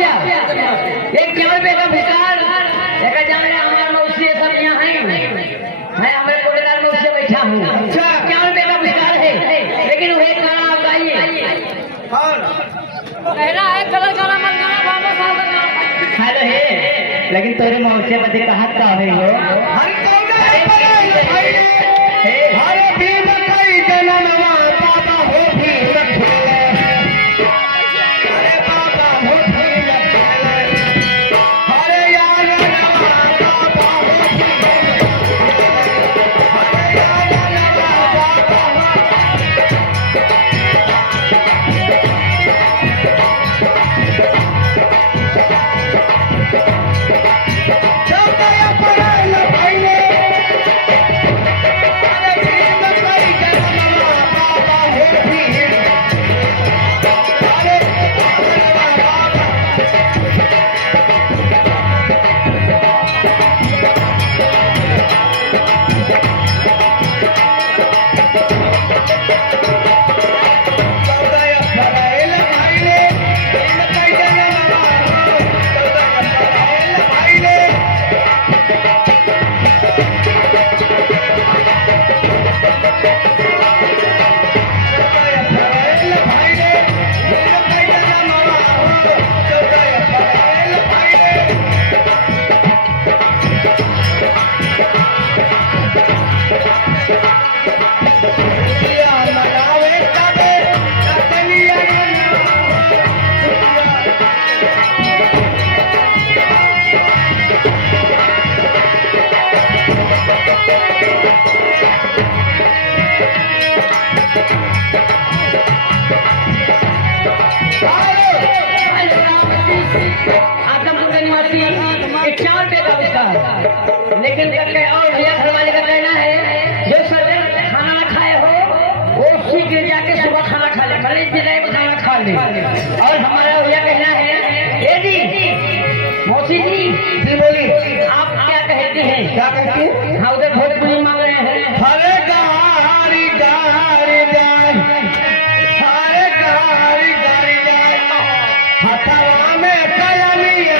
मौसिया एक केवल बेटा भिकार एक जान ले हमारे मौसी सब यहाँ हैं मैं हमारे कोटेदार मौसी बैठा हूँ अच्छा केवल बेटा भिकार है लेकिन वो एक गाना आप गाइए कौन कहना है कलर गाना मत गाना बाबा साहब हेलो है लेकिन तेरे मौसी बदे कहा का है वो हर कौन है हर भी कई जन्म बाबा हो भी लेकिन और भैया घर वाले का कहना है जो सवेरे खाना खाए हो वो शीघ्र जाके सुबह खाना खा ले भले दिन खाना खा ले और हमारा भैया कहना है ये जी मौसी जी बोली आप क्या कहते हैं क्या कहते हैं हाँ उधर भोजपुरी मांग रहे हैं हरे गारी गारी जाए हरे गारी गारी जाए हथवा में कलमिया